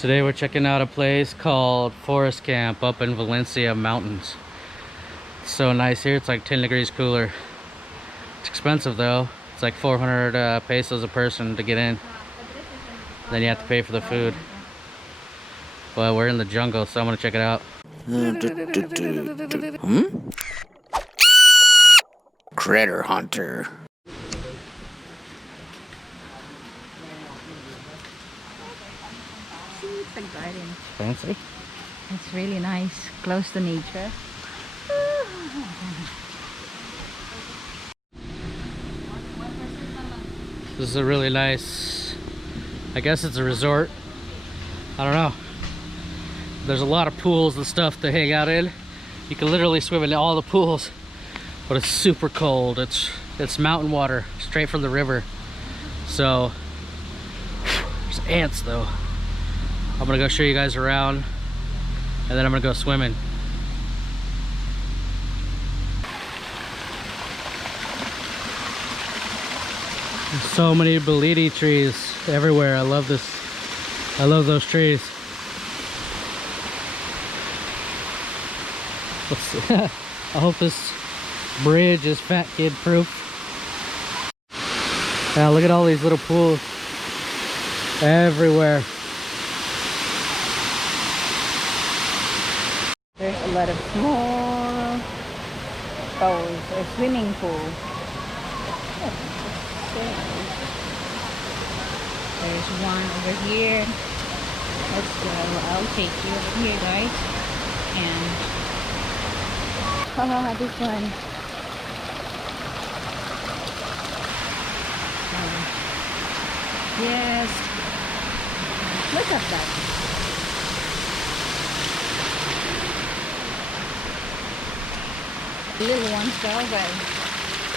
Today we're checking out a place called Forest Camp up in Valencia Mountains. It's so nice here. It's like 10 degrees cooler. It's expensive though. It's like 400 pesos a person to get in. Then you have to pay for the food. But we're in the jungle, so I'm gonna check it out. Critter hunter. The garden. Fancy? It's really nice, close to nature. This is a really nice, I guess it's a resort. I don't know. There's a lot of pools and stuff to hang out in. You can literally swim in all the pools, but it's super cold. It's mountain water straight from the river. So there's ants though. I'm gonna go show you guys around and then I'm gonna go swimming. There's so many bolete trees everywhere. I love this. I love those trees. Let's see. I hope this bridge is fat kid proof. Now look at all these little pools everywhere. There's a lot of small pools or swimming pool. There's one over here. Let's go. I'll take you over here, guys. And this one. Yes. Look at that. Little ones though, but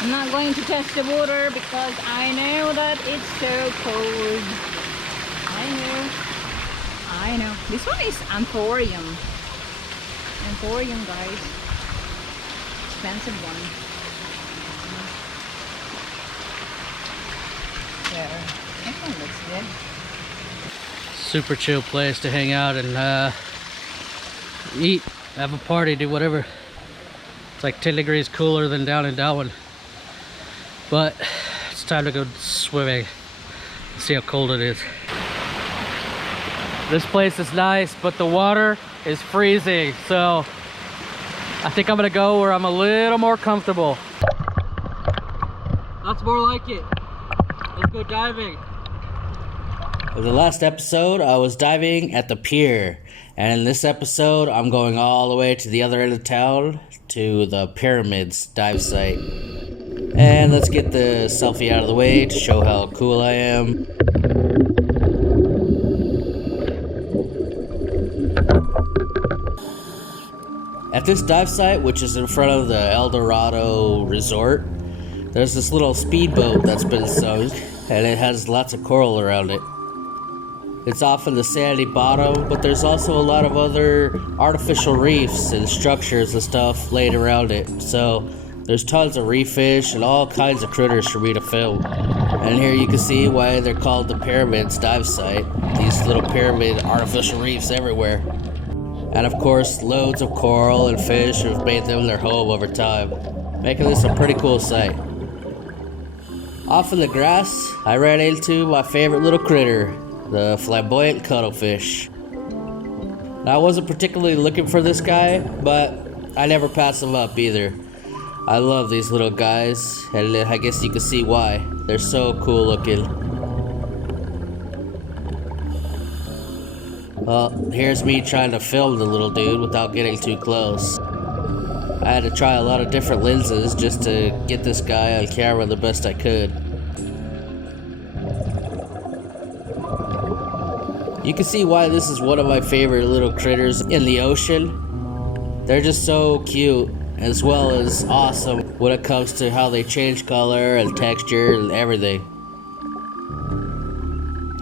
I'm not going to test the water because I know that it's so cold. I know. This one is Emporium. Emporium, guys. Expensive one. There. That one looks good. Super chill place to hang out and eat, have a party, do whatever. It's like 10 degrees cooler than down in Dauin. But it's time to go swimming. See how cold it is. This place is nice, but the water is freezing. So I think I'm gonna go where I'm a little more comfortable. That's more like it. Let's go diving. In the last episode, I was diving at the pier. And in this episode, I'm going all the way to the other end of town to the Pyramids dive site. And let's get the selfie out of the way to show how cool I am. At this dive site, which is in front of the El Dorado Resort, there's this little speedboat that's been sunk, and it has lots of coral around it. It's off in the sandy bottom, but there's also a lot of other artificial reefs and structures and stuff laid around it. So there's tons of reef fish and all kinds of critters for me to film. And here you can see why they're called the Pyramids dive site. These little pyramid artificial reefs everywhere. And of course, loads of coral and fish have made them their home over time, making this a pretty cool site. Off in the grass, I ran into my favorite little critter, the Flamboyant Cuttlefish. Now, I wasn't particularly looking for this guy, but I never pass him up either. I love these little guys, and I guess you can see why. They're so cool looking. Well, here's me trying to film the little dude without getting too close. I had to try a lot of different lenses just to get this guy on camera the best I could. You can see why this is one of my favorite little critters in the ocean. They're just so cute, as well as awesome when it comes to how they change color and texture and everything.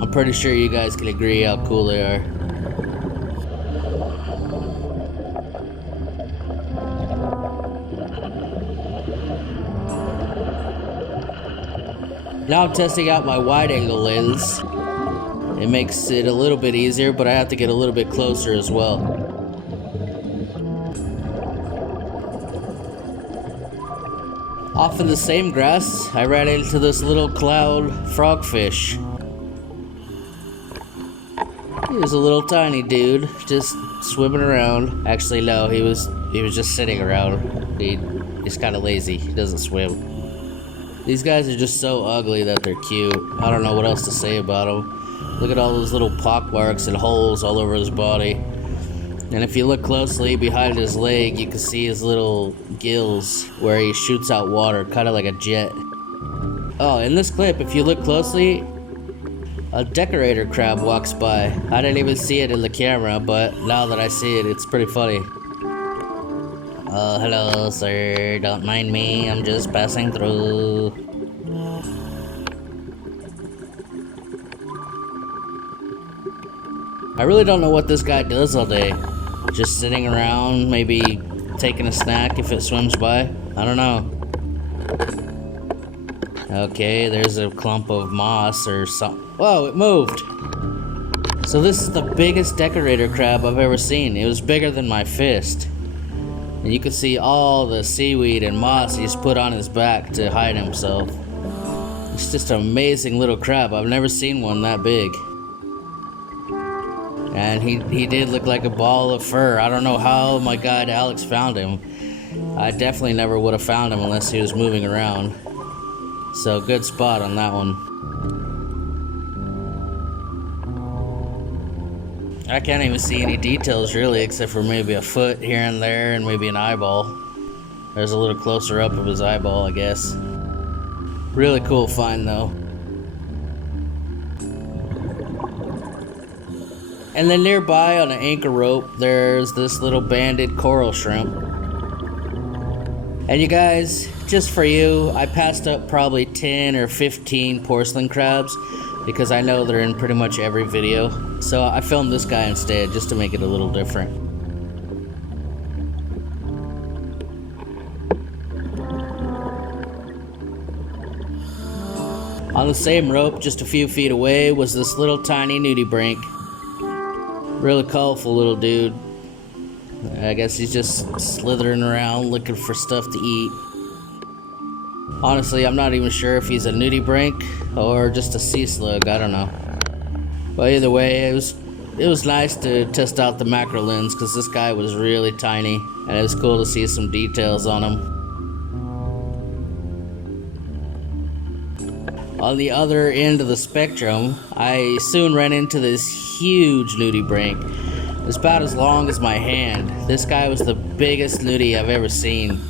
I'm pretty sure you guys can agree how cool they are. Now I'm testing out my wide angle lens. It makes it a little bit easier, but I have to get a little bit closer as well. Off in the same grass, I ran into this little cloud frogfish. He was a little tiny dude, just swimming around. Actually, no, he was just sitting around. He's kind of lazy. He doesn't swim. These guys are just so ugly that they're cute. I don't know what else to say about them. Look at all those little pock marks and holes all over his body. And if you look closely behind his leg, you can see his little gills where he shoots out water, kind of like a jet. Oh, in this clip, if you look closely, a decorator crab walks by. I didn't even see it in the camera, but now that I see it, it's pretty funny. Oh, hello, sir. Don't mind me. I'm just passing through. I really don't know what this guy does all day. Just sitting around, maybe taking a snack if it swims by. I don't know. Okay, there's a clump of moss or something. Whoa, it moved! So this is the biggest decorator crab I've ever seen. It was bigger than my fist. And you can see all the seaweed and moss he's put on his back to hide himself. It's just an amazing little crab. I've never seen one that big. And he did look like a ball of fur. I don't know how my guide Alex found him. I definitely never would have found him unless he was moving around. So good spot on that one. I can't even see any details really, except for maybe a foot here and there and maybe an eyeball. There's a little closer up of his eyeball, I guess. Really cool find though. And then nearby on an anchor rope, there's this little banded coral shrimp. And you guys, just for you, I passed up probably 10 or 15 porcelain crabs because I know they're in pretty much every video. So I filmed this guy instead just to make it a little different. On the same rope, just a few feet away, was this little tiny nudibranch. Really colorful little dude. I guess he's just slithering around looking for stuff to eat. Honestly, I'm not even sure if he's a nudibranch or just a sea slug, I don't know. But either way, it was nice to test out the macro lens because this guy was really tiny and it was cool to see some details on him. On the other end of the spectrum, I soon ran into this huge nudibranch. It's about as long as my hand. This guy was the biggest nudie I've ever seen.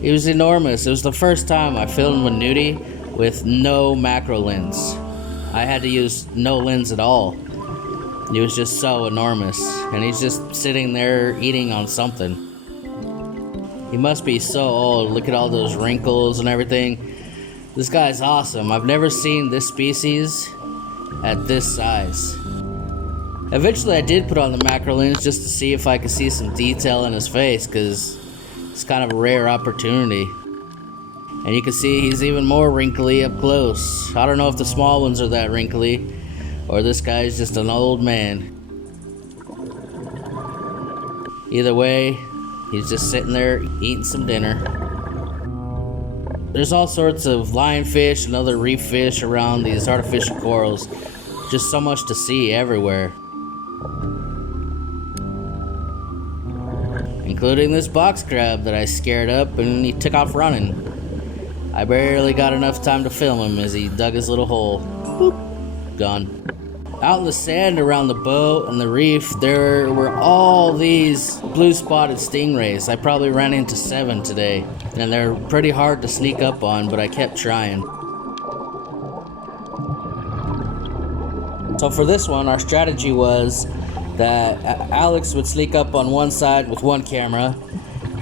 He was enormous. It was the first time I filmed a nudie with no macro lens. I had to use no lens at all. He was just so enormous, and he's just sitting there eating on something. He must be so old. Look at all those wrinkles and everything. This guy's awesome. I've never seen this species at this size. Eventually I did put on the macro lens just to see if I could see some detail in his face, because it's kind of a rare opportunity. And you can see he's even more wrinkly up close. I don't know if the small ones are that wrinkly, or this guy's just an old man. Either way, he's just sitting there eating some dinner. There's all sorts of lionfish and other reef fish around these artificial corals. Just so much to see everywhere. Including this box crab that I scared up and he took off running. I barely got enough time to film him as he dug his little hole. Boop. Gone. Out in the sand around the boat and the reef, there were all these blue spotted stingrays. I probably ran into 7 today. And they're pretty hard to sneak up on, but I kept trying. So for this one, our strategy was that Alex would sneak up on one side with one camera,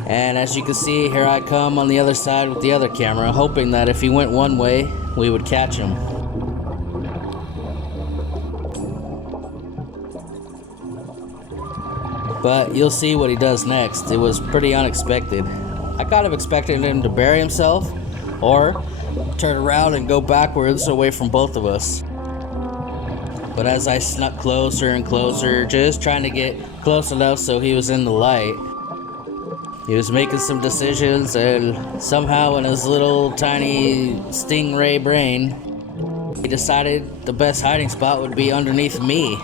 and as you can see, here I come on the other side with the other camera, hoping that if he went one way, we would catch him. But you'll see what he does next. It was pretty unexpected. I kind of expected him to bury himself, or turn around and go backwards away from both of us. But as I snuck closer and closer, just trying to get close enough so he was in the light, he was making some decisions, and somehow in his little tiny stingray brain, he decided the best hiding spot would be underneath me.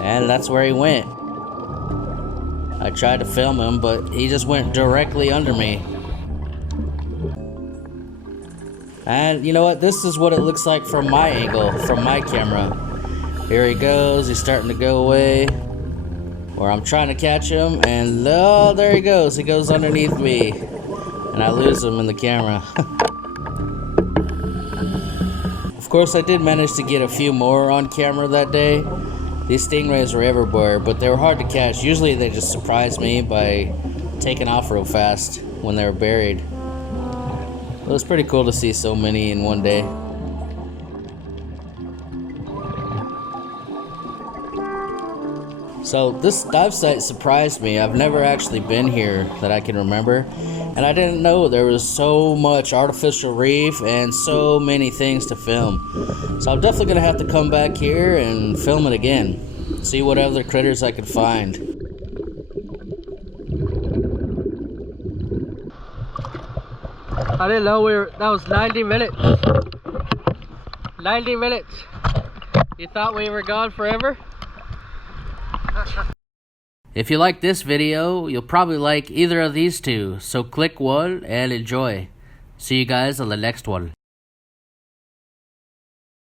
And that's where he went. I tried to film him, but he just went directly under me. And you know what? This is what it looks like from my angle, from my camera. Here he goes. He's starting to go away. Where I'm trying to catch him, and oh, there he goes. He goes underneath me. And I lose him in the camera. Of course, I did manage to get a few more on camera that day. These stingrays were everywhere, but they were hard to catch. Usually they just surprised me by taking off real fast when they were buried. It was pretty cool to see so many in one day. So this dive site surprised me. I've never actually been here that I can remember. And I didn't know there was so much artificial reef and so many things to film. So I'm definitely going to have to come back here and film it again. See what other critters I could find. I didn't know that was 90 minutes. 90 minutes. You thought we were gone forever? If you like this video, you'll probably like either of these two, so click one and enjoy. See you guys on the next one.